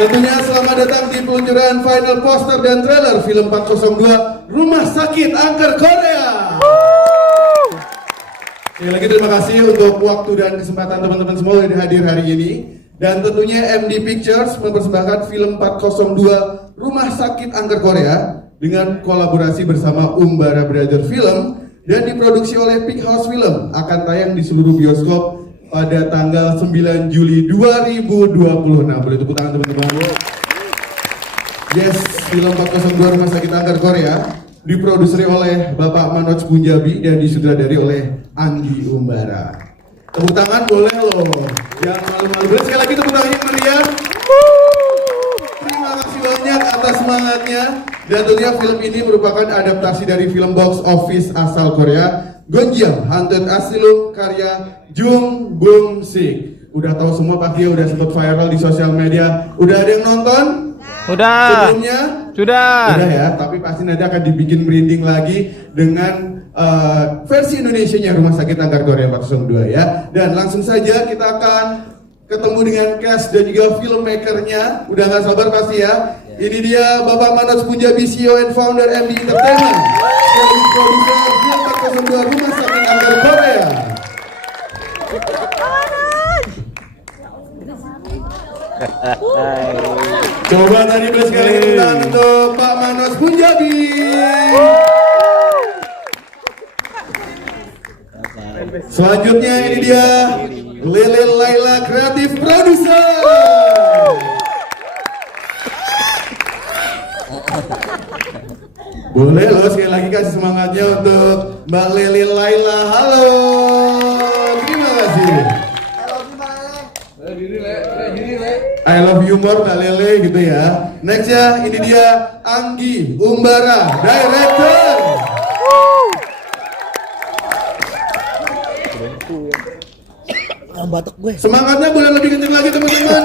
Tentunya selamat datang di peluncuran final poster dan trailer film 402 Rumah Sakit Angker Korea. Sekali lagi terima kasih untuk waktu dan kesempatan teman-teman semua yang hadir hari ini. Dan tentunya MD Pictures mempersembahkan film 402 Rumah Sakit Angker Korea dengan kolaborasi bersama Umbara Brother Film dan diproduksi oleh Pink House Film, akan tayang di seluruh bioskop pada tanggal 9 Juli 2026. Boleh tepuk tangan teman-teman. Yes, film 402 Rumah Sakit Angker Korea diproduksi oleh Bapak Manoj Punjabi dan disutradari oleh Anggi Umbara. Tepuk tangan boleh loh, jangan malu-malu. Boleh sekali lagi tepuk tangannya meriah. Terima kasih banyak atas semangatnya. Dan tentunya film ini merupakan adaptasi dari film box office asal Korea, Gonjiam Haunted Asylum karya Jung Bum Sik. Udah tahu semua pasti ya, udah sempat viral di sosial media. Udah ada yang nonton? Udah. Sebelumnya? Sudah. Udah ya, tapi pasti nanti akan dibikin merinding lagi dengan versi Indonesianya Rumah Sakit Angker Korea 402 ya. Dan langsung saja kita akan ketemu dengan cast dan juga filmmakernya. Udah gak sabar pasti ya. Ini dia Bapak Manoj Punjabi, CEO and founder MD Entertainment, produser film 402 Rumah Sakit Angker Korea. Coba tadi boleh sekali kita untuk Pak Manoj Punjabi. Selanjutnya ini dia Lele Laila Kreatif Producer. Boleh loh sekali lagi kasih semangatnya untuk Mbak Lele Laila. Halo, terima kasih. I love you more Mbak Lele gitu ya. Next ya, ini dia Anggi Umbara, Director. Batuk gue. Semangatnya boleh lebih kenceng lagi teman-teman.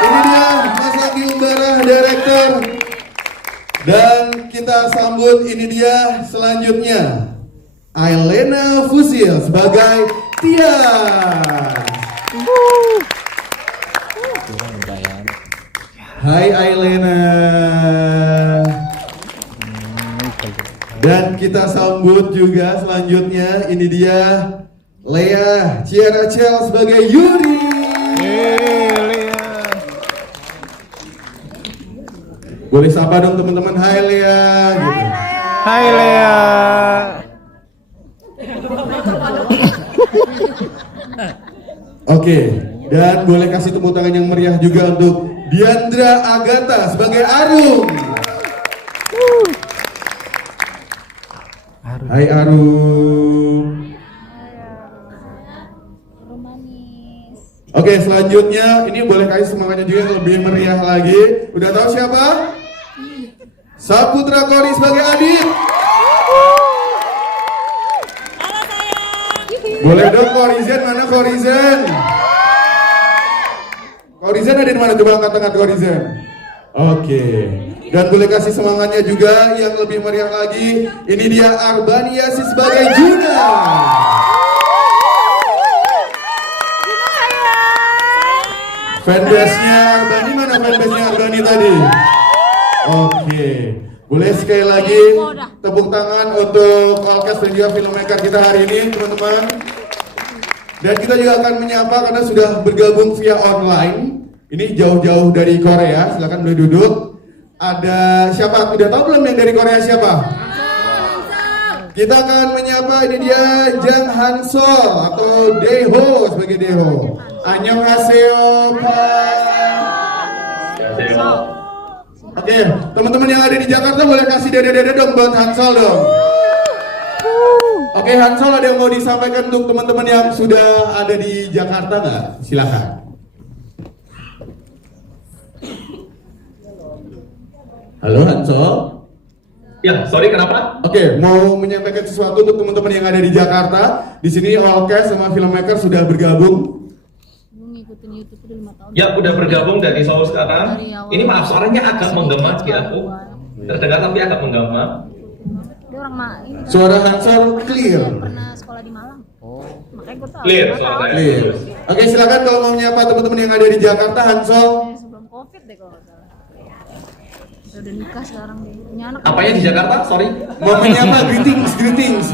Ini dia Mas Anggi Umbara, Director. Dan kita sambut ini dia selanjutnya Ailena Fusil sebagai Tias. Hai Ailena. Dan kita sambut juga selanjutnya ini dia Lea Ciara Cel sebagai Yuri. Boleh sapa dong teman-teman, hai Lea. Gitu. Hai Lea. Oke, dan boleh kasih tepuk tangan yang meriah juga untuk Diandra Agatha sebagai Arum. Hai Arum. Oke, selanjutnya ini boleh kasih semangatnya juga yang lebih meriah lagi. Udah tahu siapa? Saputra Kori sebagai Adit. Boleh dong Korizen, mana Korizen? Korizen ada di mana? Coba angkat tangan Korizen. Oke. Dan boleh kasih semangatnya juga yang lebih meriah lagi. Ini dia Arbani Yasis sebagai Juna. Fanbase-nya Arbani mana fanbase-nya Arbani tadi? Oke. Boleh sekali lagi tepuk tangan untuk Allcast dan juga filmmaker kita hari ini teman-teman. Dan kita juga akan menyapa karena sudah bergabung via online. Ini jauh-jauh dari Korea, silakan boleh duduk. Ada siapa? Udah tahu belum yang dari Korea siapa? Kita akan menyapa ini dia Jang Hansol atau Deho sebagai Deho. Annyeonghaseyo Pak. Oke, teman-teman yang ada di Jakarta boleh kasih dede-dede dong buat Hansol dong. Oke, Hansol ada yang mau disampaikan untuk teman-teman yang sudah ada di Jakarta nggak? Silakan. Halo Hansol. Ya, sorry kenapa? Oke, mau menyampaikan sesuatu untuk teman-teman yang ada di Jakarta. Di sini Allcast sama filmmaker sudah bergabung. Ya, udah bergabung dari Seoul sekarang. Ini maaf suaranya agak menggema di aku. Terdengar tapi agak menggema. Suara Hansol clear. Pernah sekolah di Malang. Makanya gue tahu. Clear suara saya. Clear. Oke, silakan kalau mau menyapa teman-teman yang ada di Jakarta, Hansol. Sebelum COVID deh kalau nggak salah. Udah nikah sekarang deh. Punya anak. Apanya di Jakarta? Sorry. Momennya apa? Greetings.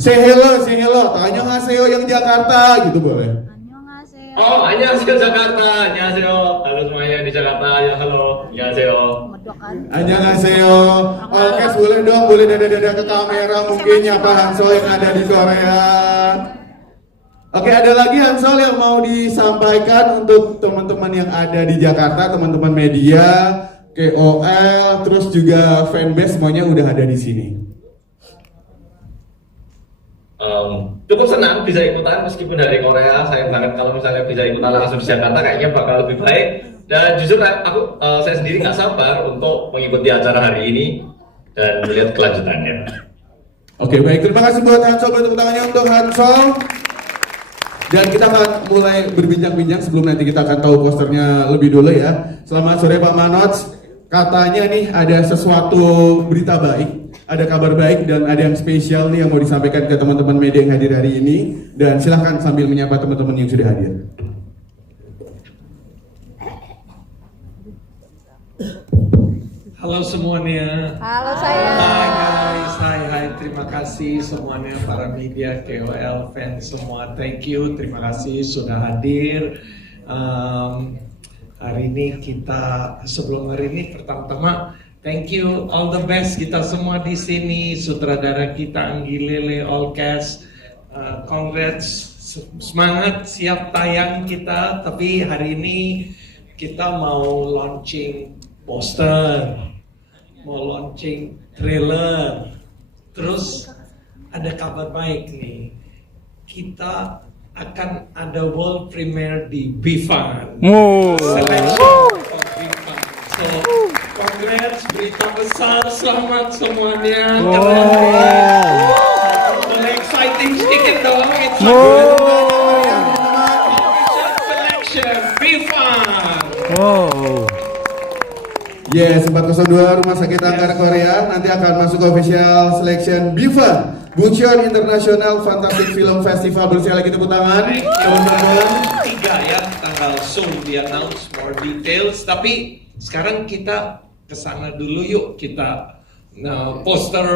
Say hello. Annyeonghaseyo yang Jakarta gitu boleh. Annyeonghaseyo. Oh, annyeonghaseyo Jakarta. Annyeonghaseyo. Halo semuanya di Jakarta. Ya halo. Annyeonghaseyo. Medok kan. Annyeonghaseyo. Oke, boleh dong, boleh dada-dada ke kamera mungkin nyapa Hansol yang ada di Korea. Oke, ada lagi Hansol yang mau disampaikan untuk teman-teman yang ada di Jakarta, teman-teman media, KOL, terus juga fanbase semuanya udah ada di sini. Cukup senang bisa ikutan meskipun dari Korea. Sayang banget kalau misalnya bisa ikutan langsung di Jakarta, kayaknya bakal lebih baik. Dan jujur saya sendiri nggak sabar untuk mengikuti acara hari ini dan melihat kelanjutannya. Oke, baik, terima kasih buat Hansol, beri tepuk tangannya untuk Hansol. Dan kita akan mulai berbincang-bincang sebelum nanti kita akan tahu posternya lebih dulu ya. Selamat sore Pak Manots. Katanya nih ada sesuatu berita baik, ada kabar baik dan ada yang spesial nih yang mau disampaikan ke teman-teman media yang hadir hari ini. Dan silahkan sambil menyapa teman-teman yang sudah hadir. Halo semuanya. Halo sayang. Hai guys, hai. Terima kasih semuanya para media, KOL, fans semua. Thank you, terima kasih sudah hadir. Hari ini sebelum hari ini pertama-tama thank you, all the best kita semua di sini, sutradara kita Anggi Lele, all cast, congrats, semangat, siap tayang kita. Tapi hari ini kita mau launching poster, mau launching trailer, terus ada kabar baik nih, kita akan ada world premiere di Bifan. Selection of Bifan. So, congrats, berita besar, selamat semuanya. Boleh exciting sedikit dong. It's a selection Bifan. Yes, 402 Rumah Sakit Angkara Korea nanti akan masuk ke official selection Bifan Bucheon International Fantastic Film Festival. Bersih lagi tepuk tangan teman-teman. 3 ya, tanggal soon di announce more details. Tapi sekarang kita kesana dulu yuk, kita poster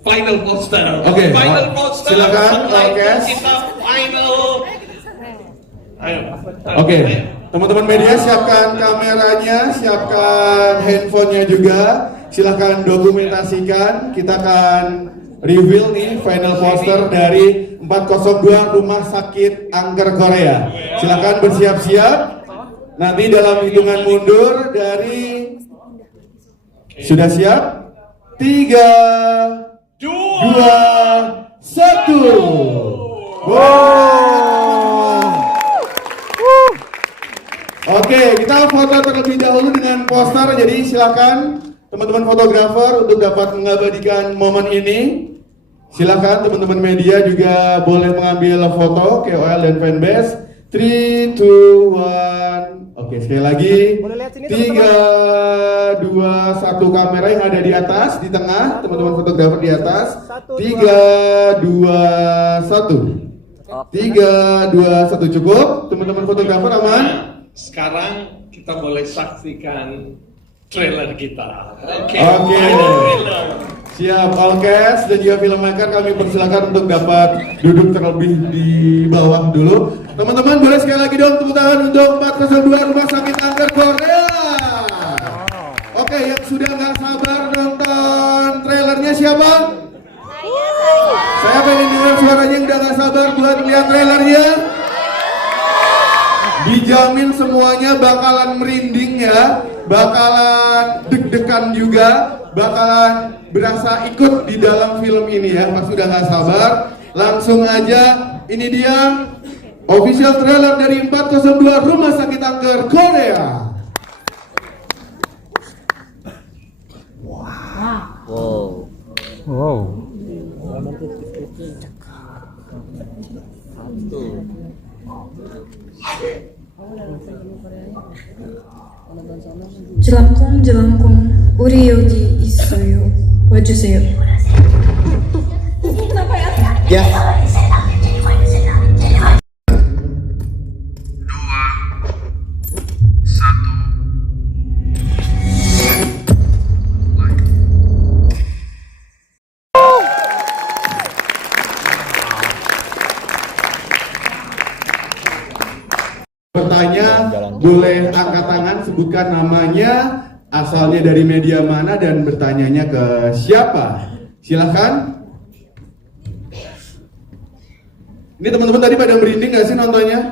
final poster. Oke, Final poster. silakan, Setelah oke. itu kita final. Ayo. Oke, teman-teman media siapkan kameranya, siapkan handphonenya juga. Silahkan dokumentasikan. Kita akan reveal nih final poster dari 402 Rumah Sakit Angkara Korea. Silahkan bersiap-siap. Nanti dalam hitungan mundur dari sudah siap? 3, 2, 1. Wow. Oke, kita foto terlebih dahulu dengan poster. Jadi silakan teman-teman fotografer untuk dapat mengabadikan momen ini. Silakan teman-teman media juga boleh mengambil foto KOL dan fanbase. 3, 2, 1. Oke, sekali lagi. 3, 2, 1 kamera yang ada di atas, di tengah, teman-teman fotografer di atas. 3, 2, 1. 3, 2, 1 cukup. Teman-teman fotografer aman? Sekarang kita boleh saksikan trailer kita. Oke. Trailer. Siap, Alkes dan juga filmmaker kami persilakan untuk dapat duduk terlebih di bawah dulu. Teman-teman boleh sekali lagi dong tepuk tangan untuk 402 Rumah Sakit Angkara Korea. Oke, yang sudah nggak sabar nonton trailernya siapa? Saya pengen dengar suaranya yang udah nggak sabar buat lihat trailernya. Dijamin semuanya bakalan merinding ya, bakalan deg-degan juga, bakalan berasa ikut di dalam film ini ya. Pas sudah nggak sabar, langsung aja ini dia official trailer dari 402 Rumah Sakit Angkara Korea. Wow. jelangkung, 우리 여기 있어요. 와주세요. Ya. boleh angkat tangan, sebutkan namanya, asalnya dari media mana, dan bertanyanya ke siapa. Silahkan. Ini teman-teman tadi pada merinding gak sih nontonnya?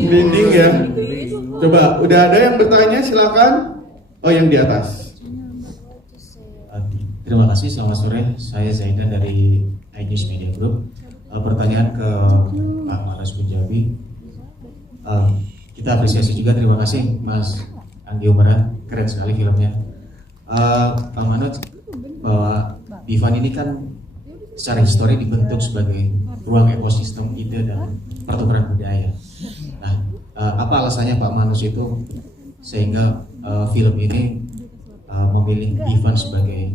Merinding ya. Coba, udah ada yang bertanya, silakan. Oh, yang di atas. Terima kasih, selamat sore. Saya Zaidan dari iNews Media Group. Pertanyaan ke Pak Manas Punjabi. Kita apresiasi juga, terima kasih Mas Anggi Umara, keren sekali filmnya. Pak Manoj, bahwa Bifan ini kan secara histori dibentuk sebagai ruang ekosistem ide dan pertukaran budaya. Nah, apa alasannya Pak Manoj itu sehingga film ini memilih Bifan sebagai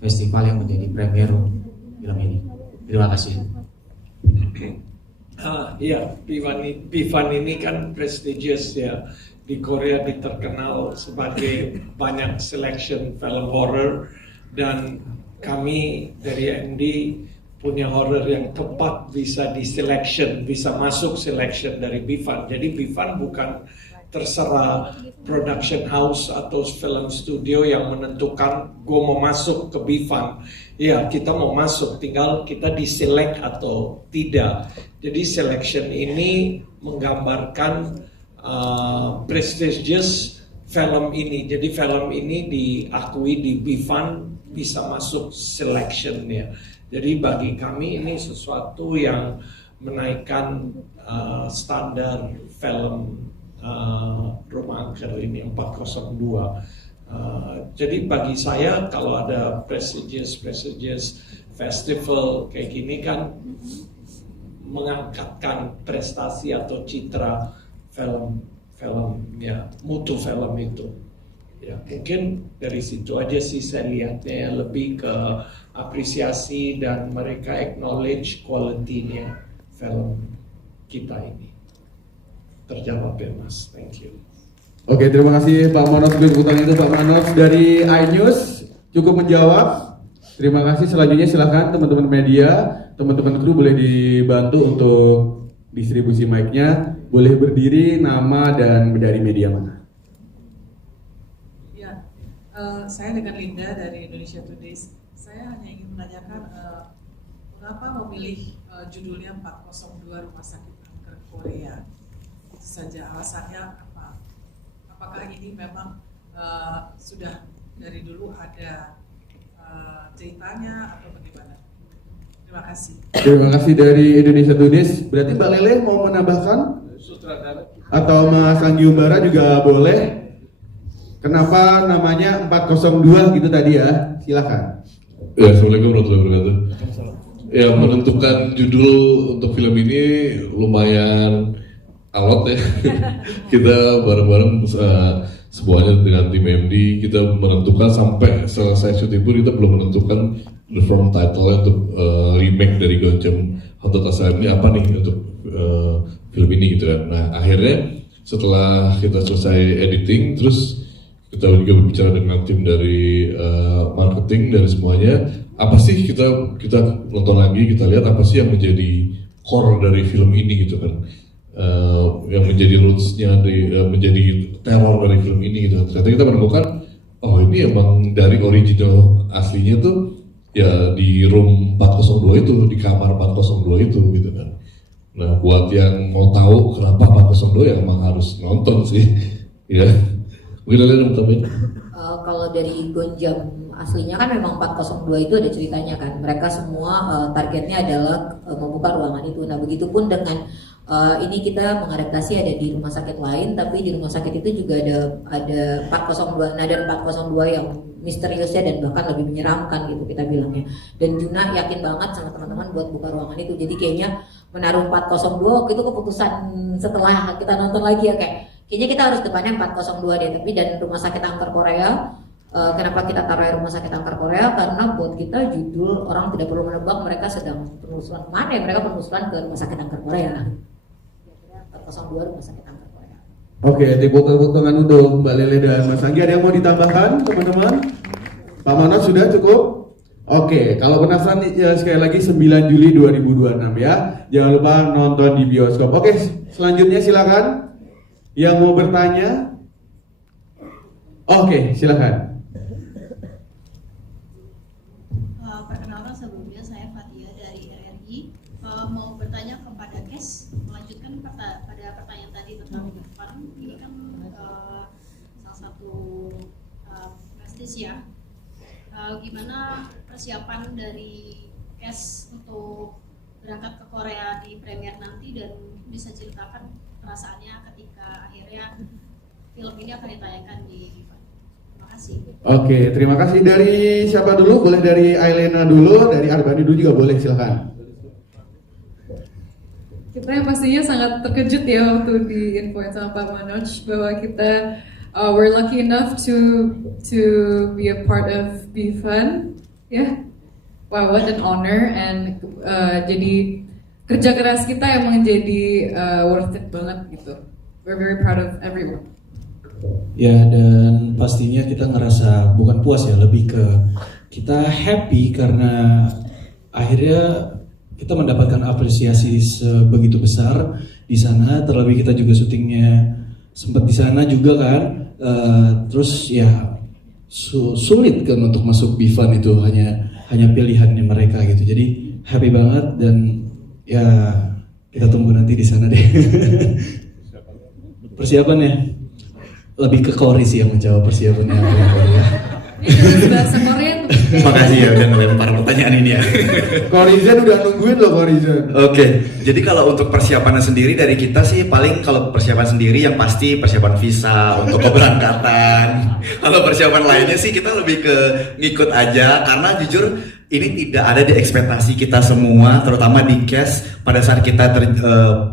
festival yang menjadi premier film ini? Terima kasih. Ya, Bifan ini kan prestigious ya. Di Korea terkenal sebagai banyak selection film horror, dan kami dari MD punya horror yang tepat bisa di selection, bisa masuk selection dari Bifan. Jadi Bifan bukan terserah production house atau film studio yang menentukan gue mau masuk ke Bifan. Ya, kita mau masuk, tinggal kita diselect atau tidak. Jadi selection ini menggambarkan prestigious film ini. Jadi film ini diakui di Bifan bisa masuk selection ya. Jadi bagi kami ini sesuatu yang menaikkan standar film Rumah Angker ini 402. Jadi bagi saya kalau ada prestigious festival kayak gini kan mengangkatkan prestasi atau citra film ya, mutu film itu ya. Mungkin dari situ aja sih saya lihatnya, lebih ke apresiasi dan mereka acknowledge quality-nya film kita ini. Terjawab ya Mas, thank you. Oke, terima kasih Pak Manos. Itu Pak Manos dari iNews cukup menjawab. Terima kasih. Selanjutnya silahkan teman-teman media, teman-teman kru boleh dibantu untuk distribusi mic-nya. Boleh berdiri, nama dan dari media mana. Ya, saya dengan Linda dari Indonesia Today. Saya hanya ingin menanyakan mengapa memilih judulnya 402 Rumah Sakit Angker Korea. Itu saja, alasannya apa? Apakah ini memang sudah dari dulu ada ceritanya atau bagaimana? Terima kasih. Terima kasih dari Indonesia Today. Berarti Mbak Lele mau menambahkan? Atau Mas Anggi Umbara juga boleh. Kenapa namanya 402 gitu tadi ya? Silakan. Ya, Assalamualaikum warahmatullahi wabarakatuh. Ya, menentukan judul untuk film ini lumayan alot ya. Kita bareng-bareng semuanya dengan tim MD, kita menentukan sampai selesai syuting pun kita belum menentukan the film title untuk remake dari Gonjem Haunted Asylum ini apa nih untuk film ini gitu kan. Nah, akhirnya setelah kita selesai editing, terus kita juga berbicara dengan tim dari marketing, dari semuanya, apa sih kita nonton lagi, kita lihat apa sih yang menjadi core dari film ini gitu kan, yang menjadi rootsnya, menjadi teror dari film ini gitu. Ternyata kita menemukan, oh ini emang dari original aslinya tuh ya di room 402 itu, di kamar 402 itu gitu kan. Nah, buat yang mau tahu kenapa 402 ya emang harus nonton sih, ya. Mungkin ada yang tambahin? Kalau dari Gonjam aslinya kan memang 402 itu ada ceritanya kan. Mereka semua targetnya adalah membuka ruangan itu. Nah, begitupun dengan ini kita mengadaptasi ada di rumah sakit lain, tapi di rumah sakit itu juga ada 402. Nah, dan 402 yang misteriusnya dan bahkan lebih menyeramkan gitu kita bilangnya. Dan Juna yakin banget sama teman-teman buat buka ruangan itu. Jadi kayaknya menaruh 402 waktu itu keputusan setelah kita nonton lagi ya, kayaknya kita harus depannya 402 deh. Tapi dan Rumah Sakit Angker Korea, kenapa kita taruh Rumah Sakit Angker Korea? Karena buat kita judul orang tidak perlu menebak mereka sedang penelusuran kemana ya, mereka penelusuran ke Rumah Sakit Angker Korea. 402 Rumah Sakit Angker Korea. Oke, tepuk tangan untuk Mbak Lele dan Mas Anggi. Ada yang mau ditambahkan teman-teman? Pak Manos sudah cukup? Oke, kalau penasaran ya, sekali lagi 9 Juli 2026 ya. Jangan lupa nonton di bioskop. Oke, selanjutnya silakan. Yang mau bertanya? Oke, silakan. Perkenalkan, sebelumnya saya Fatia dari RRI. Mau bertanya kepada Kes, melanjutkan pada pertanyaan tadi tentang Bifan. Ini kan salah satu prestis ya. Gimana persiapan dari Kes untuk berangkat ke Korea di premier nanti, dan bisa ceritakan perasaannya ketika akhirnya film ini akan ditayangkan di Bifan. Terima kasih. Oke, terima kasih. Dari siapa dulu? Boleh dari Ailena dulu, dari Arbani dulu juga boleh, silakan. Kita yang pastinya sangat terkejut ya waktu diinfoin sama Pak Manoj bahwa kita we're lucky enough to be a part of Bifan, ya. Wow, what an honor, and jadi kerja keras kita emang jadi worth it banget gitu. We're very proud of everyone. Ya, dan pastinya kita ngerasa bukan puas ya, lebih ke kita happy karena akhirnya kita mendapatkan apresiasi sebegitu besar di sana. Terlebih kita juga syutingnya sempat di sana juga kan. Terus ya sulit kan untuk masuk Bifan, itu hanya pilihannya mereka gitu. Jadi happy banget, dan ya kita tunggu nanti di sana deh. Persiapannya lebih ke Kori sih yang menjawab persiapannya. Bahasa Korea tuh. Makasih ya udah ngelempar pertanyaan ini ya. Korizen udah nungguin loh, Korizen. Oke, jadi kalau untuk persiapannya sendiri dari kita sih paling, kalau persiapan sendiri yang pasti persiapan visa untuk keberangkatan. Kalau persiapan lainnya sih kita lebih ke ngikut aja, karena jujur ini tidak ada di ekspektasi kita semua, terutama di cast. Pada saat kita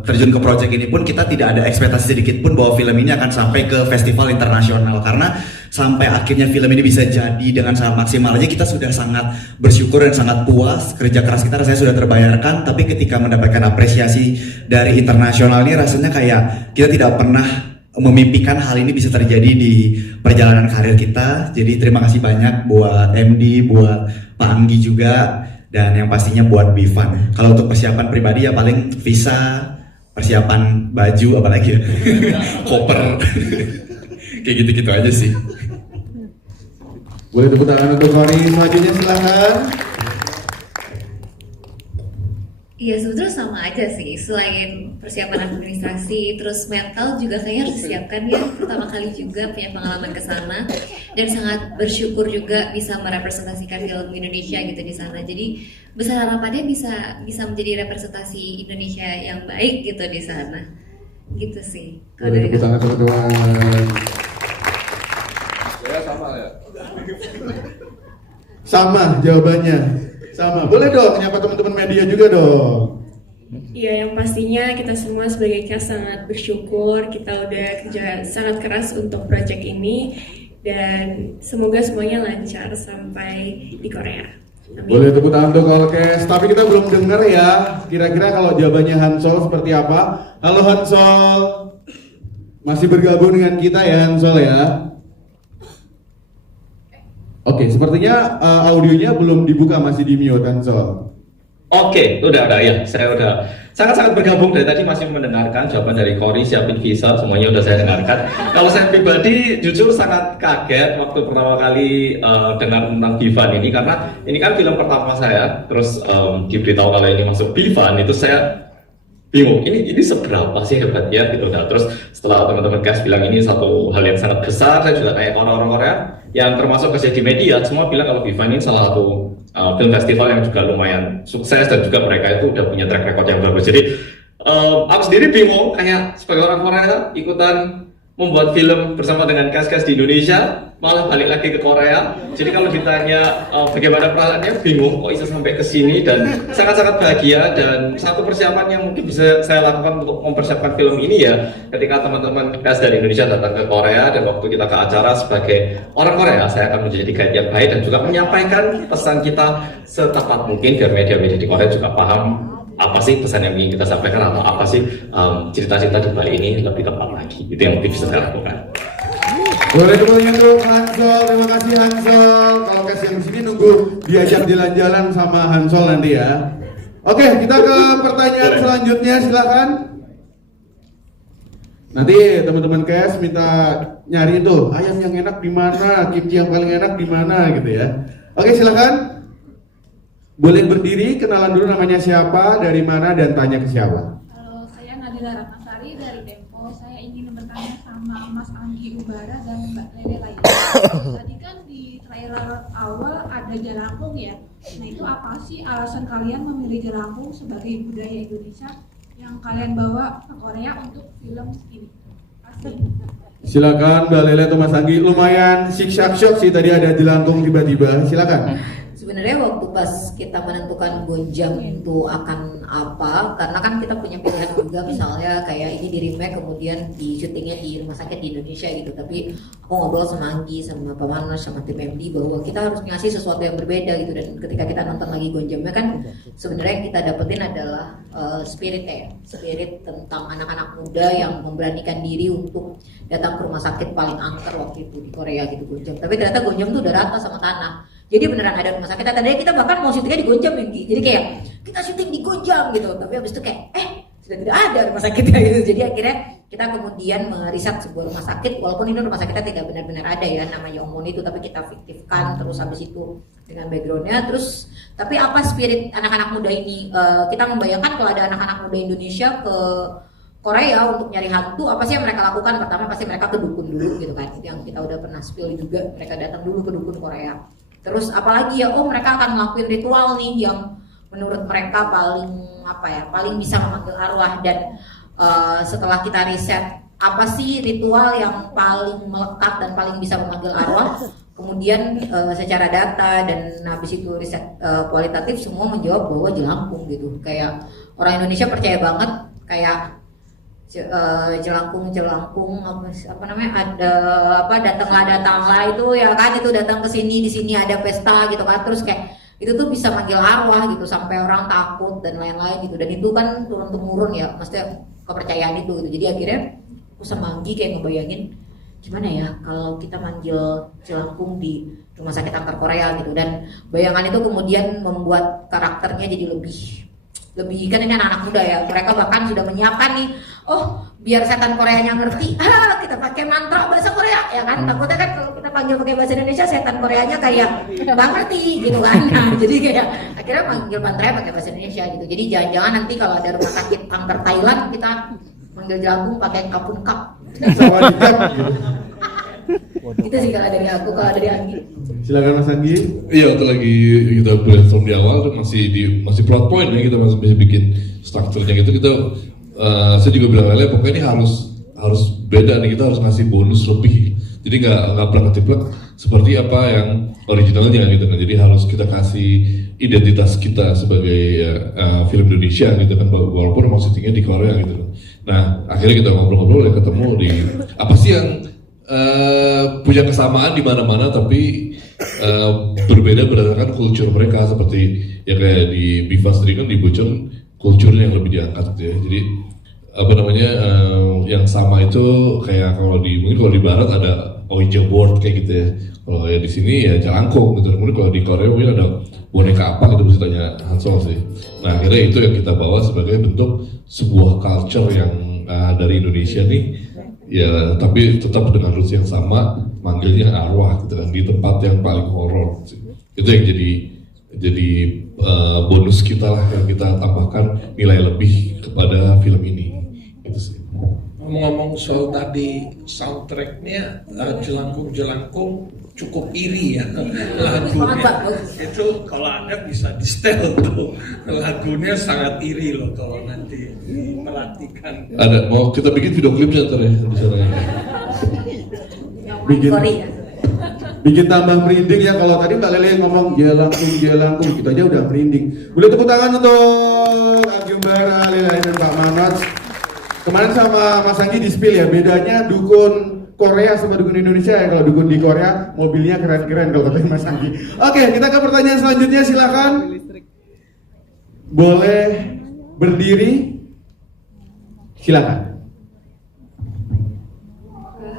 terjun ke project ini pun kita tidak ada ekspektasi sedikit pun bahwa film ini akan sampai ke festival internasional, karena sampai akhirnya film ini bisa jadi dengan sangat maksimal aja kita sudah sangat bersyukur dan sangat puas. Kerja keras kita rasanya sudah terbayarkan, tapi ketika mendapatkan apresiasi dari internasional ini rasanya kayak kita tidak pernah memimpikan hal ini bisa terjadi di perjalanan karir kita. Jadi terima kasih banyak buat MD, buat Pak Anggi juga, dan yang pastinya buat Bifan. Kalau untuk persiapan pribadi ya paling visa, persiapan baju, apalagi ya, koper, kayak gitu-gitu aja sih. Boleh tepuk tangan untuk Kori selanjutnya, silakan. Iya, sebetulnya sama aja sih. Selain persiapan administrasi, terus mental juga kayaknya harus disiapkan ya. Pertama kali juga punya pengalaman ke sana, dan sangat bersyukur juga bisa merepresentasikan film Indonesia gitu di sana. Jadi besar harapannya bisa menjadi representasi Indonesia yang baik gitu di sana. Gitu sih. Boleh tepuk tangan teman-teman. Ya sama ya. Sama jawabannya. Sama, boleh dong menyapa teman-teman media juga dong. Iya, yang pastinya kita semua sebagai cast sangat bersyukur, kita udah kerja sangat keras untuk project ini, dan semoga semuanya lancar sampai di Korea. Amin. Boleh tepuk tangan untuk Olkes, tapi kita belum dengar ya, kira-kira kalau jawabannya Hansol seperti apa. Halo Hansol, masih bergabung dengan kita ya Hansol ya. Oke, sepertinya audionya belum dibuka, masih di mute Hansol. Oke, udah ya. Saya udah sangat-sangat bergabung dari tadi, masih mendengarkan jawaban dari Kori, siapin visa, semuanya udah saya dengarkan. Kalau saya pribadi jujur sangat kaget waktu pertama kali dengar tentang Bifan ini, karena ini kan film pertama saya. Terus diberitahu kalau ini masuk Bifan, itu saya bingung. Ini seberapa sih hebatnya gitu. Nah, terus setelah teman-teman cast bilang ini satu hal yang sangat besar, saya juga kayak orang-orang Korea yang termasuk kerja di media, semua bilang kalau Bifan ini salah satu film festival yang juga lumayan sukses, dan juga mereka itu udah punya track record yang bagus. Jadi aku sendiri bingung, kayak sebagai orang Korea ikutan membuat film bersama dengan cast-cast di Indonesia, malah balik lagi ke Korea. Jadi kalau ditanya bagaimana perasaannya, bingung kok bisa sampai ke sini, dan sangat-sangat bahagia. Dan satu persiapan yang mungkin bisa saya lakukan untuk mempersiapkan film ini ya, ketika teman-teman cast dari Indonesia datang ke Korea, dan waktu kita ke acara sebagai orang Korea, saya akan menjadi guide yang baik dan juga menyampaikan pesan kita setepat mungkin biar media-media di Korea juga paham apa sih pesan yang ingin kita sampaikan, atau apa sih cerita-cerita di balik ini lebih tepat lagi. Itu yang mungkin bisa saya lakukan. Boleh teman-teman untuk Hansol, terima kasih Hansol. Kalau kasih yang di sini nunggu diajak jalan-jalan sama Hansol nanti ya. Oke, kita ke pertanyaan selanjutnya, silakan. Nanti teman-teman KS minta nyari itu ayam yang enak di mana, kimchi yang paling enak di mana gitu ya. Oke, silakan. Boleh berdiri, kenalan dulu namanya siapa, dari mana dan tanya ke siapa. Halo, saya Nadila Ratnasari dari Depok. Saya ingin bertanya sama Mas Anggi Ubara dan Mbak Lele lainnya. Tadi kan di trailer awal ada jelangkung ya. Nah itu apa sih alasan kalian memilih jelangkung sebagai budaya Indonesia yang kalian bawa ke Korea untuk film ini? Asli. Silakan Mbak Lele atau Mas Anggi. Lumayan shock sih tadi ada jelangkung tiba-tiba. Silakan. Sebenarnya waktu pas kita menentukan Gonjam itu akan apa, karena kan kita punya pilihan juga, misalnya kayak ini di remake kemudian di syutingnya di rumah sakit di Indonesia gitu. Tapi aku ngobrol sama Anggi, sama Pak Manos, sama tim MD bahwa kita harus ngasih sesuatu yang berbeda gitu. Dan ketika kita nonton lagi Gonjamnya kan sebenarnya yang kita dapetin adalah spirit tentang anak-anak muda yang memberanikan diri untuk datang ke rumah sakit paling angker waktu itu di Korea gitu, Gonjam. Tapi ternyata Gonjam tuh udah rata sama tanah. Jadi beneran ada rumah sakit. Tadinya kita bahkan mau syutingnya di Gonjam ya, jadi kayak kita syuting di Gonjam gitu. Tapi habis itu kayak sudah tidak ada rumah sakitnya gitu. Jadi akhirnya kita kemudian meriset sebuah rumah sakit, walaupun ini rumah sakitnya tidak benar-benar ada ya, namanya Omon itu, tapi kita fiktifkan terus habis itu dengan backgroundnya. Terus tapi apa spirit anak-anak muda ini? Kita membayangkan kalau ada anak-anak muda Indonesia ke Korea untuk nyari hantu, apa sih yang mereka lakukan? Pertama pasti mereka ke dukun dulu gitu kan, yang kita udah pernah spill juga, mereka datang dulu ke dukun Korea. Terus apalagi ya, mereka akan ngelakuin ritual nih yang menurut mereka paling bisa memanggil arwah. Dan setelah kita riset apa sih ritual yang paling melekat dan paling bisa memanggil arwah, kemudian secara data dan habis itu riset kualitatif semua menjawab bahwa jelangkung gitu. Kayak orang Indonesia percaya banget kayak jelangkung apa namanya, ada datanglah itu ya kan, itu datang ke sini, di sini ada pesta gitu kan, terus kayak itu tuh bisa manggil arwah gitu sampai orang takut dan lain-lain gitu. Dan itu kan turun temurun ya, maksudnya kepercayaan itu gitu. Jadi akhirnya aku sama Anggi kayak ngebayangin gimana ya kalau kita manggil jelangkung di rumah sakit angker Korea gitu. Dan bayangan itu kemudian membuat karakternya jadi lebih kan ini anak-anak muda ya, mereka bahkan sudah menyiapkan nih, biar setan Koreanya ngerti, kita pakai mantra bahasa Korea ya kan, takutnya kan kalau kita panggil pakai bahasa Indonesia setan Koreanya kayak nggak ngerti gitu kan. Nah, jadi kayak akhirnya panggil mantranya pakai bahasa Indonesia gitu. Jadi jangan-jangan nanti kalau ada rumah sakit angker Thailand kita manggil jelangkung pakai kapun kap. Itu sih kalau dari aku, kalau dari Anggi. Silakan Mas Anggi. Iya, waktu lagi kita brainstorm di awal tuh masih plot point ya, kita masih bisa bikin strukturnya gitu. Kita saya juga bilang Lele, pokoknya ini harus beda nih, kita harus ngasih bonus lebih. Jadi nggak plak-plak seperti apa yang originalnya gitu kan. Jadi harus kita kasih identitas kita sebagai film Indonesia gitu kan, walaupun emang syutingnya di Korea gitu kan. Nah, akhirnya kita ngobrol-ngobrol ya, ketemu di apa sih yang punya kesamaan di mana-mana tapi berbeda berdasarkan kultur mereka. Seperti ya kayak di Biva sendiri kan di Bocor kulturnya yang lebih diangkat gitu ya. Jadi yang sama itu kayak mungkin kalau di barat ada Ouija board kayak gitu ya. Kalau ya di sini ya jelangkung gitu. Kemudian kalau di Korea mungkin ada boneka apa gitu, mesti tanya Hansol sih. Nah akhirnya itu yang kita bawa sebagai bentuk sebuah culture yang dari Indonesia nih. Ya, tapi tetap dengan roots yang sama, manggilnya arwah gitu kan, di tempat yang paling horor. Itu yang jadi bonus kita lah, yang kita tambahkan nilai lebih kepada film ini. Itu sih. Ngomong-ngomong soal tadi soundtracknya, jelangkung cukup iri ya lagunya. Itu kalau Anda bisa di setel tuh, lagunya sangat iri loh kalau nanti perhatikan. Ada, mau kita bikin video klipnya ntar ya di sana. Bikin tambah merinding ya. Kalau tadi Mbak Lele ngomong jelangkung, kita aja udah merinding. Boleh tepuk tangan untuk Anggi Ubara, Lele dan Pak Manoj. Kemarin sama Mas Anggi di spill ya, bedanya dukun Korea sama dukun Indonesia ya. Kalau dukun di Korea mobilnya keren-keren kalau katanya Mas Anggi. Oke, kita ke pertanyaan selanjutnya, silakan. Boleh berdiri. Silakan.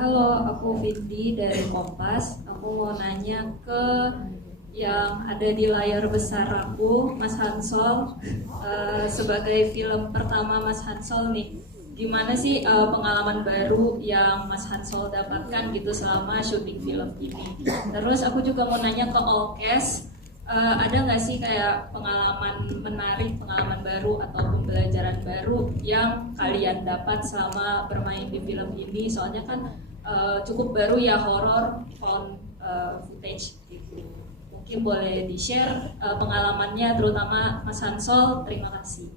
Halo, aku Vindi dari Kompas. Aku mau nanya ke yang ada di layar besar aku, Mas Hansol. Sebagai film pertama Mas Hansol nih, gimana sih pengalaman baru yang Mas Hansol dapatkan gitu selama syuting film ini. Terus aku juga mau nanya ke all cast, ada nggak sih kayak pengalaman menarik, pengalaman baru atau pembelajaran baru yang kalian dapat selama bermain di film ini? Soalnya kan cukup baru ya, horror found footage gitu. Mungkin boleh di-share pengalamannya, terutama Mas Hansol. Terima kasih.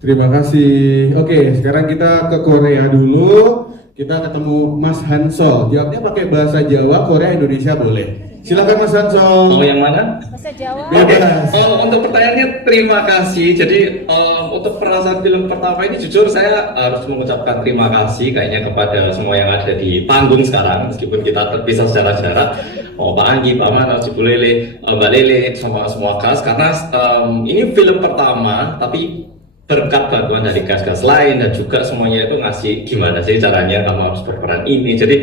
Terima kasih. Oke, sekarang kita ke Korea dulu. Kita ketemu Mas Hansol. Jawabnya pakai bahasa Jawa, Korea, Indonesia boleh. Silakan Mas Hansol. Mau yang mana? Bahasa Jawa. Bebas. Untuk pertanyaannya terima kasih. Jadi untuk perasaan film pertama ini jujur saya harus mengucapkan terima kasih kayaknya kepada semua yang ada di panggung sekarang, meskipun kita terpisah secara jarak. Pak Anggi, Pak Manas, Ibu Lele, Mbak Lele, semua cast, karena ini film pertama, tapi berkat bantuan dari cast-cast lain dan juga semuanya itu ngasih gimana sih caranya kamu harus berperan ini. Jadi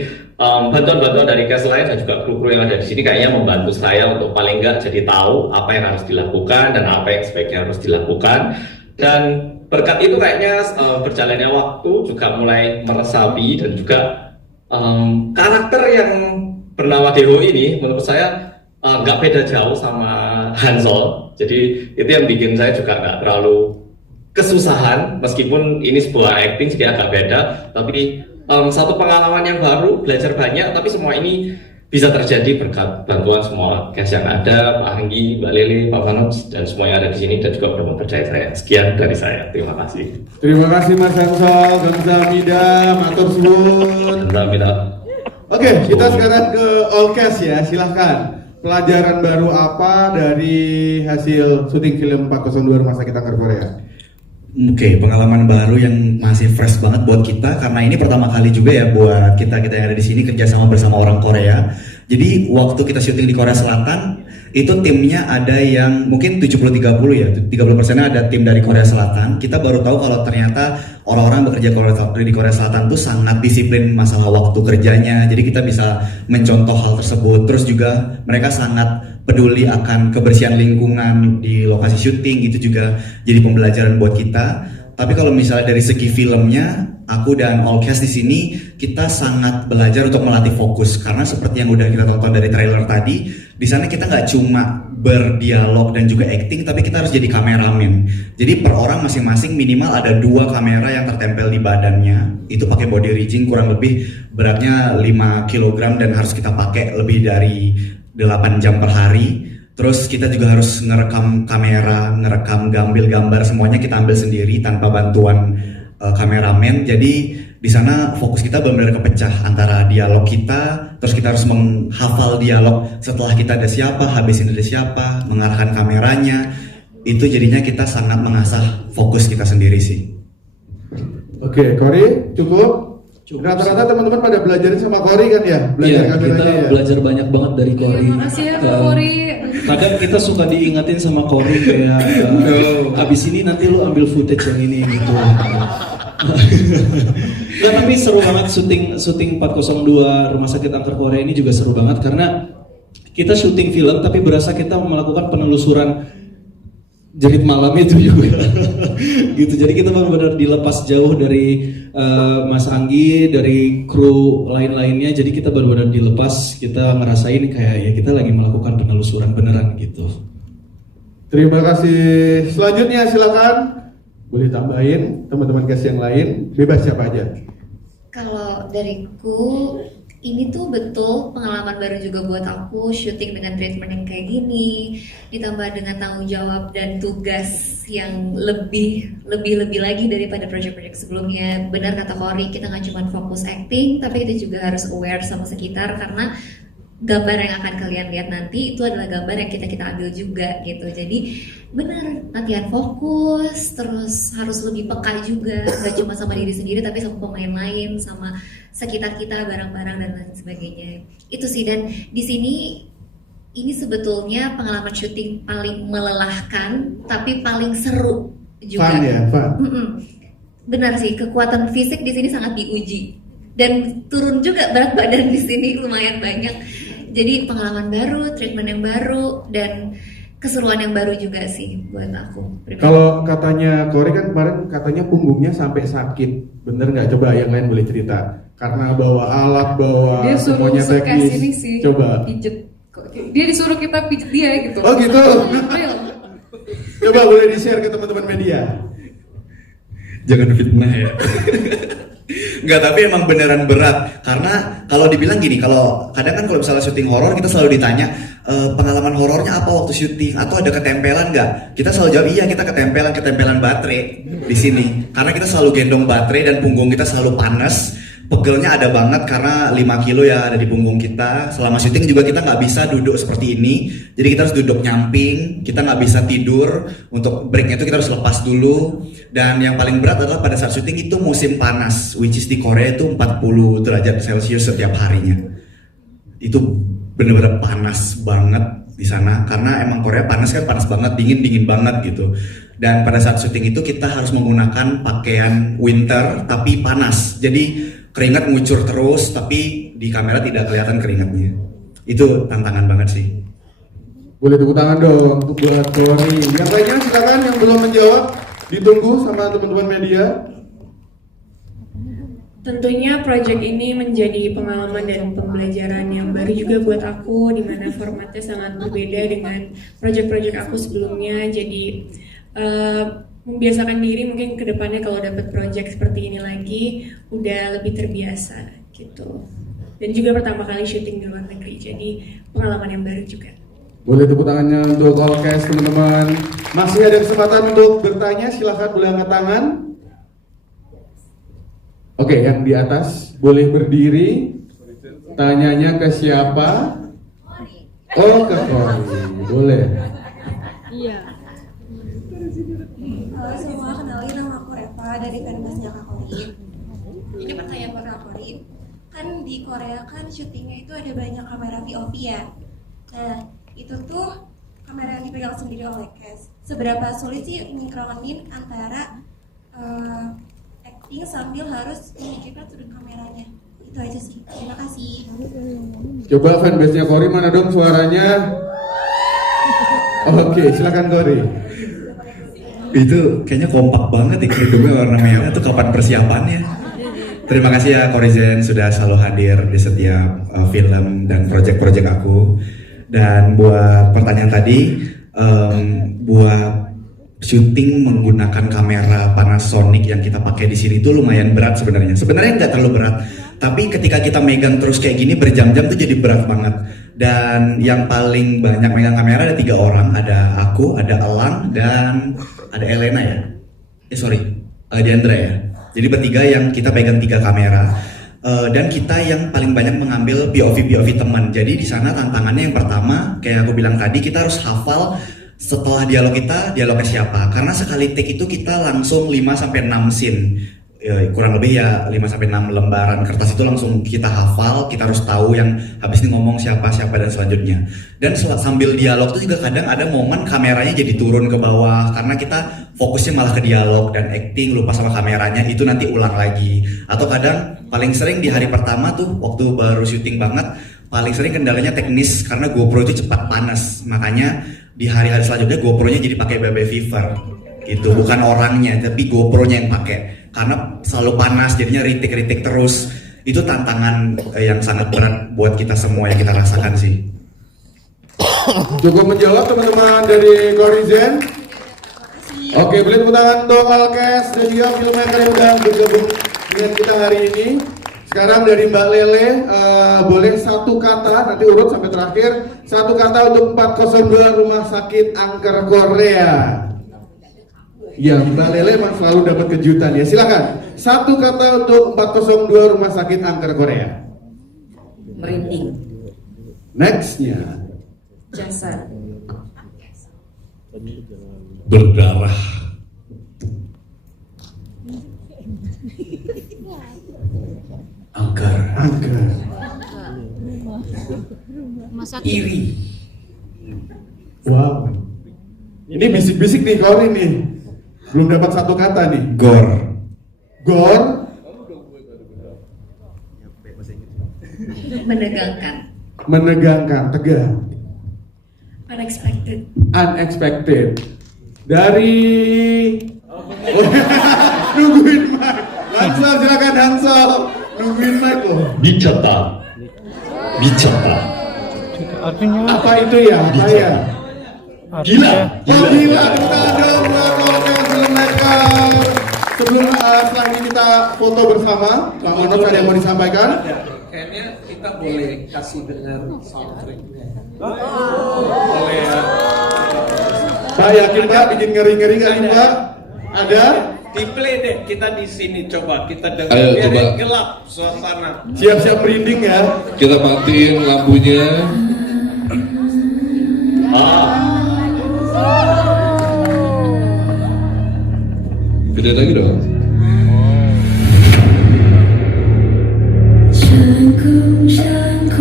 bantuan-bantuan dari cast lain dan juga kru-kru yang ada di sini kayaknya membantu saya untuk paling nggak jadi tahu apa yang harus dilakukan dan apa yang sebaiknya harus dilakukan. Dan berkat itu kayaknya berjalannya waktu juga mulai meresapi, dan juga karakter yang bernama Deho ini menurut saya nggak beda jauh sama Hansol. Jadi itu yang bikin saya juga nggak terlalu kesusahan, meskipun ini sebuah acting jadi agak beda, tapi satu pengalaman yang baru, belajar banyak, tapi semua ini bisa terjadi berkat bantuan semua cast yang ada, Pak Anggi, Mbak Lele, Pak Manos, dan semua yang ada di sini, dan juga mempercayai saya. Sekian dari saya, terima kasih. Terima kasih Mas Hansol, Gamzamida, matur suwun. Gamzamida. Oke, kita sekarang ke all cast ya, silahkan. Pelajaran baru apa dari hasil syuting film 402 Rumah Sakit Angker Korea? Oke, pengalaman baru yang masih fresh banget buat kita, karena ini pertama kali juga ya buat kita yang ada di sini kerjasama bersama orang Korea. Jadi waktu kita syuting di Korea Selatan, itu timnya ada yang mungkin 70-30 ya, 30% ada tim dari Korea Selatan. Kita baru tahu kalau ternyata orang-orang bekerja di Korea Selatan tuh sangat disiplin masalah waktu kerjanya. Jadi kita bisa mencontoh hal tersebut. Terus juga mereka sangat peduli akan kebersihan lingkungan di lokasi syuting, itu juga jadi pembelajaran buat kita. Tapi kalau misalnya dari segi filmnya, aku dan all cast di sini kita sangat belajar untuk melatih fokus, karena seperti yang udah kita tonton dari trailer tadi, di sana kita nggak cuma berdialog dan juga acting, tapi kita harus jadi kameramen. Jadi per orang masing-masing minimal ada 2 kamera yang tertempel di badannya. Itu pakai body rigging, kurang lebih beratnya 5 kg dan harus kita pakai lebih dari 8 jam per hari. Terus kita juga harus ngerekam kamera, ngerekam gambar semuanya kita ambil sendiri tanpa bantuan kameramen. Jadi di sana fokus kita benar-benar kepecah antara dialog kita, terus kita harus menghafal dialog setelah kita ada siapa, habisin ada siapa, mengarahkan kameranya. Itu jadinya kita sangat mengasah fokus kita sendiri sih. Oke, Kori cukup? Rata-rata teman-teman pada belajarin sama Kori kan ya? Iya, kita belajar banyak banget dari Kori. Terima kasih ya Pak Kori. Kadang kita suka diingatin sama Kori kayak abis ini nanti lu ambil footage yang ini gitu. Nah, tapi seru banget syuting 402 Rumah Sakit Angker Korea ini juga seru banget karena kita syuting film tapi berasa kita melakukan penelusuran jerit malam itu juga. Gitu. Jadi kita benar-benar dilepas jauh dari Mas Anggi, dari kru lain-lainnya. Jadi kita benar-benar dilepas, kita ngerasain kayak ya kita lagi melakukan penelusuran beneran gitu. Terima kasih. Selanjutnya silakan. Boleh tambahin teman-teman cast yang lain, bebas siapa aja. Kalau dariku ini tuh betul pengalaman baru juga buat aku, syuting dengan treatment yang kayak gini, ditambah dengan tanggung jawab dan tugas yang lebih lagi daripada project-project sebelumnya. Benar kata Kori, kita nggak cuma fokus acting, tapi kita juga harus aware sama sekitar karena gambar yang akan kalian lihat nanti itu adalah gambar yang kita ambil juga gitu. Jadi benar, latihan fokus, terus harus lebih peka juga, gak cuma sama diri sendiri tapi sama pemain lain, sama sekitar kita, barang-barang dan lain sebagainya. Itu sih, dan di sini ini sebetulnya pengalaman syuting paling melelahkan tapi paling seru juga. Fun ya, fun. Benar sih, kekuatan fisik di sini sangat diuji dan turun juga berat badan di sini lumayan banyak. Jadi pengalaman baru, treatment yang baru, dan keseruan yang baru juga sih buat aku pribadi. Kalau katanya Kori kan kemarin katanya punggungnya sampai sakit, bener nggak? Coba yang lain boleh cerita. Karena bawa alat, bawa Dia suruh semuanya suka teknis. sini sih, Coba. pijet. Dia disuruh kita pijet dia gitu. Oh gitu. Real. Coba boleh di-share ke teman-teman media. Jangan fitnah ya. Enggak, tapi emang beneran berat. Karena kalau dibilang gini, kalau kadang kan kalau misalnya syuting horor kita selalu ditanya pengalaman horornya apa waktu syuting atau ada ketempelan nggak? Kita selalu jawab iya, kita ketempelan baterai di sini. Karena kita selalu gendong baterai dan punggung kita selalu panas. Pegelnya ada banget karena 5 kilo ya ada di punggung kita. Selama syuting juga kita nggak bisa duduk seperti ini. Jadi kita harus duduk nyamping, kita nggak bisa tidur. Untuk breaknya itu kita harus lepas dulu. Dan yang paling berat adalah pada saat syuting itu musim panas, which is di Korea itu 40 derajat Celcius setiap harinya. Itu bener-bener panas banget di sana. Karena emang Korea panas kan panas banget, dingin banget gitu. Dan pada saat syuting itu kita harus menggunakan pakaian winter tapi panas. Jadi keringat ngucur terus, tapi di kamera tidak kelihatan keringatnya. Itu tantangan banget sih. Boleh tepuk tangan dong untuk buat Kori. Yang lainnya silakan yang belum menjawab ditunggu sama teman-teman media. Tentunya proyek ini menjadi pengalaman dan pembelajaran yang baru juga buat aku, di mana formatnya sangat berbeda dengan proyek-proyek aku sebelumnya. Jadi membiasakan diri mungkin ke depannya kalau dapat proyek seperti ini lagi udah lebih terbiasa gitu. Dan juga pertama kali syuting di luar negeri, jadi pengalaman yang baru juga. Boleh tepuk tangannya untuk all cast teman-teman. Masih ada kesempatan untuk bertanya, silahkan boleh angkat tangan. Oke, yang di atas boleh berdiri. Tanyanya ke siapa? Oh, ke Kori. Boleh. Iya. Halo semua, kenalin nama aku Reva dari fanbase-nya Kak Kori. Ini pertanyaan buat Kak Kori. Kan di Korea kan syutingnya itu ada banyak kamera POV ya. Nah, itu tuh kamera yang dipegang sendiri oleh Kes. Seberapa sulit sih nyinkronin antara acting sambil harus memikirkan sudut kameranya? Itu aja sih. Terima kasih. Coba fanbase-nya Kori mana dong suaranya? Oke, silakan Kori. Itu kayaknya kompak banget ya, kerudungnya warna merah tuh kapan persiapannya? Terima kasih ya Korizen sudah selalu hadir di setiap film dan proyek-proyek aku. Dan buat pertanyaan tadi, buat syuting menggunakan kamera Panasonic yang kita pakai di sini itu lumayan berat sebenarnya. Sebenarnya nggak terlalu berat, tapi ketika kita megang terus kayak gini berjam-jam tuh jadi berat banget. Dan yang paling banyak megang kamera ada 3 orang, ada aku, ada Elang, dan ada Elena ya. Diandra ya. Jadi bertiga yang kita pegang 3 kamera. Dan kita yang paling banyak mengambil POV teman. Jadi di sana tantangannya yang pertama, kayak aku bilang tadi, kita harus hafal setelah dialog kita, dialognya siapa. Karena sekali take itu kita langsung 5-6 scene. Kurang lebih ya 5-6 lembaran kertas itu langsung kita hafal, kita harus tahu yang habis ini ngomong siapa dan selanjutnya. Dan sambil dialog itu juga kadang ada momen kameranya jadi turun ke bawah karena kita fokusnya malah ke dialog dan acting, lupa sama kameranya, itu nanti ulang lagi. Atau kadang paling sering di hari pertama tuh waktu baru syuting banget, paling sering kendalanya teknis karena GoPro itu cepat panas. Makanya di hari-hari selanjutnya GoPro-nya jadi pakai BB Fever. Itu bukan orangnya tapi GoPro-nya yang pakai. Karena selalu panas jadinya ritik terus. Itu tantangan yang sangat berat buat kita semua yang kita rasakan sih. Cukup menjawab teman-teman dari Korizen. Oke, boleh tepuk tangan untuk Alkes dan juga filmmaker yang udah bergabung dengan kita hari ini. Sekarang dari Mbak Lele, boleh 1 kata, nanti urut sampai terakhir. 1 kata untuk 402 Rumah Sakit Angker Korea. Ya, Mbak Lele emang selalu dapat kejutan ya. Silakan. 1 kata untuk 402 Rumah Sakit Angker Korea. Merinding. Nextnya. Jasa. Berdarah. Angker. Iri. Wow. Ini bisik-bisik nih Kori nih. Belum dapat 1 kata nih. Gor. Menegangkan. Menegangkan, tegang. Unexpected. Unexpected. Dari nungguin mic. Hansol, silakan Hansol. Nungguin mic loh. 미쳤다. 미쳤다. Artinya Apa itu ya? Saya. Gila. Oh gila, kita dong buat Orkes Filmmaker. Sebelum setelah ini kita foto bersama, Pak Manoj ada yang mau disampaikan? Kayaknya kita boleh kasih dengar soundtracknya. Boleh ya. Pak yakin Pak bikin ngeri-ngeri kan Pak? Ada? Di play deh, kita di sini coba kita dengar. Ayo, Biar coba. gelap suasana. Siap-siap merinding ya. Kita matiin lampunya. Gede lagi dong. 장쿵 장쿵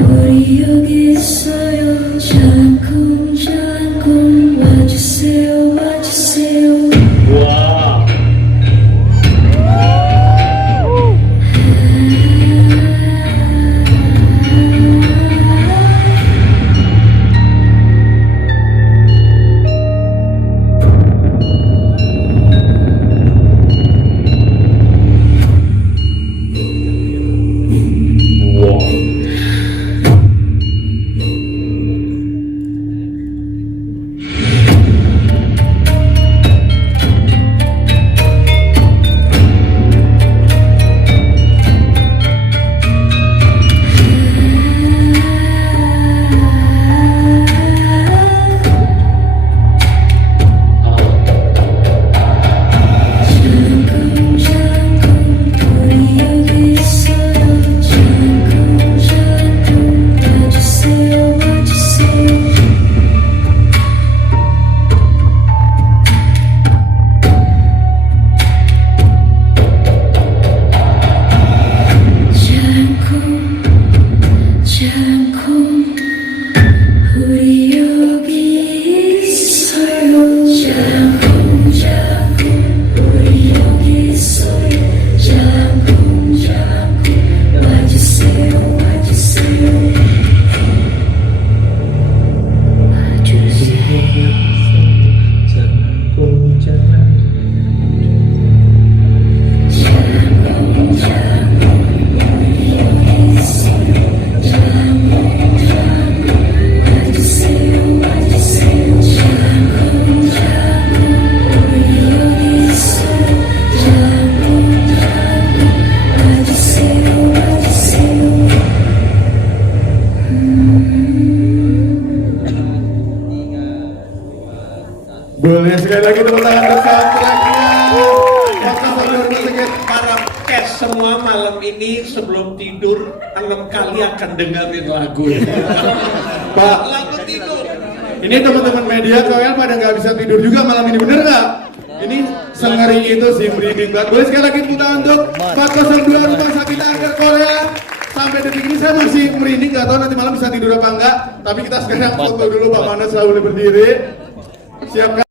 우리 여기 있어요 장쿵 장쿵 와주세요 와주세요 와. 장쿵 장쿵 우리 여기 있어요 장쿵 장쿵 와주세요 와주세요 장쿵 장쿵 우리 여기 있어요 장쿵 장쿵 우리 여기 있어요 장쿵 장쿵 와주세요 와주세요 장쿵 장쿵 우리 여기 있어요 장쿵 장쿵 와주세요 와주세요 장쿵 장쿵 우리 여기 있어요 장쿵 장쿵 와주세요 와주세요 Boleh sekali lagi tepuk tangan untuk soundtracknya. Para cast semua malam ini sebelum tidur 6 kali akan dengerin lagu ini. Pak, Lagu tidur. ini teman-teman media kalian pada nggak bisa tidur juga malam ini, bener nggak? Ini sengeri itu sih merinding banget. Boleh sekali lagi tepuk tangan untuk 402 Rumah Sakit Angker Korea. Sampai detik ini saya masih merinding, nggak tahu nanti malam bisa tidur apa enggak. Tapi kita sekarang foto dulu, Pak Manoj selalu berdiri. Siapkan.